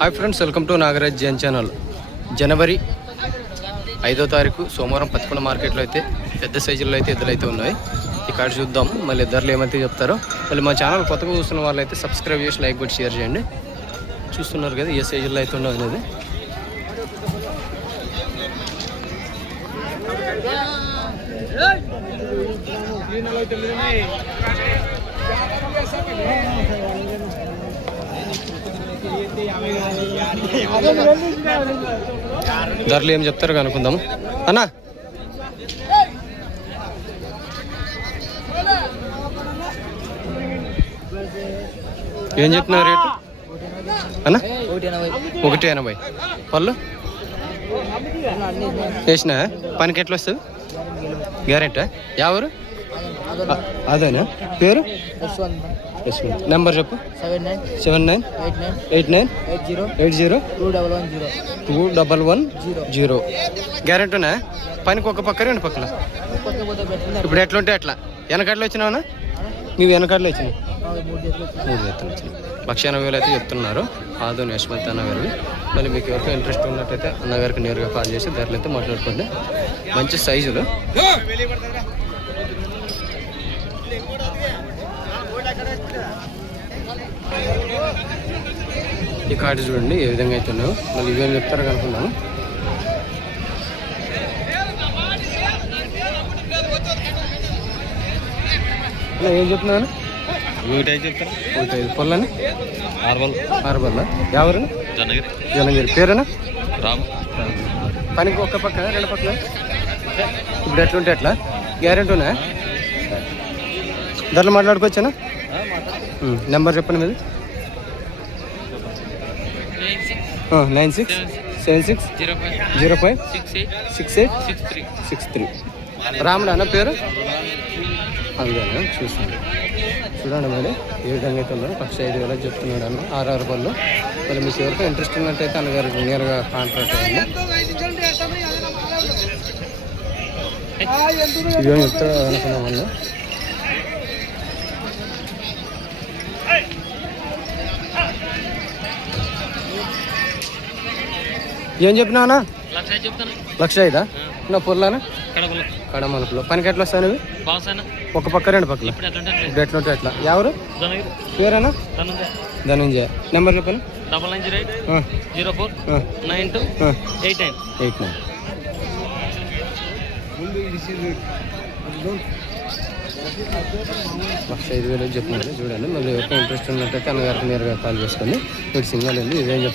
Hi friends welcome to Nagaraj Jan channel. జనవరి ఐదో తారీఖు సోమవారం పత్తికొండ మార్కెట్లో అయితే పెద్ద సైజుల్లో అయితే ఇద్దరు అయితే ఉన్నాయి. ఇక్కడ చూద్దాం మళ్ళీ ఇద్దరులు ఏమైతే చెప్తారో. మళ్ళీ మా ఛానల్ కొత్తగా చూస్తున్న వాళ్ళు అయితే సబ్స్క్రైబ్ చేసి లైక్ కొట్టి షేర్ చేయండి. చూస్తున్నారు కదా ఏ సైజుల్లో అయితే ఉన్నది అనేది. ధరలు ఏం చెప్తారు కనుక్కుందాము అన్నా! ఏం చెప్తున్నారు రేటు అన్నా! ఒకటి ఎనభై. పళ్ళు? వేసిన? పనికి ఎట్లా వస్తుంది? గ్యారెంటా? ఎవరు అదేనా? పేరు? యశ్వంత్ నెంబర్ చెప్పు. Seven nine seven nine eight nine eight nine eight zero eight zero two double one zero two double one zero. Zero. గ్యారెంటీనా పనికి ఒక పక్క రెండు పక్కల? ఇప్పుడు ఎట్లుంటే అట్లా. వెనకాడలు వచ్చినావునా నీవు వెనకాడలు వచ్చినావు మూడు చేతులు వచ్చినాయి. లక్ష ఎనభై వేలు అయితే చెప్తున్నారు. ఆదోని యశ్వంత్ అన్న గారు మళ్ళీ మీకు ఎవరికి ఇంట్రెస్ట్ ఉన్నట్టయితే అన్నగారికి నేరుగా కాల్ చేసి ధరలు అయితే మాట్లాడుకోండి. మంచి సైజులు ఈ కార్డు చూడండి ఏ విధంగా అయితే ఉన్నాయో మళ్ళీ ఇవేం చెప్తారో కనుక్కున్నాము అలా ఏం చెప్తున్నాను ఒకటి అయితే చెప్తారా? ఒకటి ఐదు పొల్లని ఆరు ఆరు బల్ల ఎవరు? జనగిరి. జనగిరి. పేరేనా? రామ్. పనికి ఒక్క పక్క రెండు పక్కన ఇప్పుడు ఎట్లుంటే ఎట్లా? గ్యారెంటీ ఉన్నా ధరలు మాట్లాడుకోవచ్చానా నెంబర్ చెప్పండి మీది nine six seven six zero five six eight six three Ramudu అన్న పేరు? అందుకేనా చూసాను చూడండి మరి ఏ విధంగా అయితే ఉన్నారో పక్ష ఐదు వేలకు చెప్తున్నాడు అన్న ఆర్ఆర్ పళ్ళు మరి మీకు ఎవరికో ఇంట్రెస్ట్ ఉన్నట్టయితే అన్నగారికి నేరుగా కాంట్రాక్ట్ అవ్వండి. ఇవేం చెప్తా అనుకున్నాం ఏం చెప్పినానా లక్ష ఐదా నా పొర్లానా? కడమలుపులో పనికి ఎట్లా బాగుసానా ఒక పక్క రెండు పక్కల? ఇప్పుడు ఎట్లా ఉంటే ఎట్లా ఎవరు? పేరేనా? ధనంజయ. నెంబర్ చెప్పండి. Double nine zero eight. Zero four. Nine two. Eight nine. Eight nine. Lakh ఐదు వేలు చెప్పినారు. చూడండి. మళ్ళీ ఎవరికి ఇంట్రెస్ట్ ఉన్నట్టయితే అన్నగారికి నేరుగా కాల్ చేసుకోండి ఇక్కడ సింగల్ ఉంది ఇదేం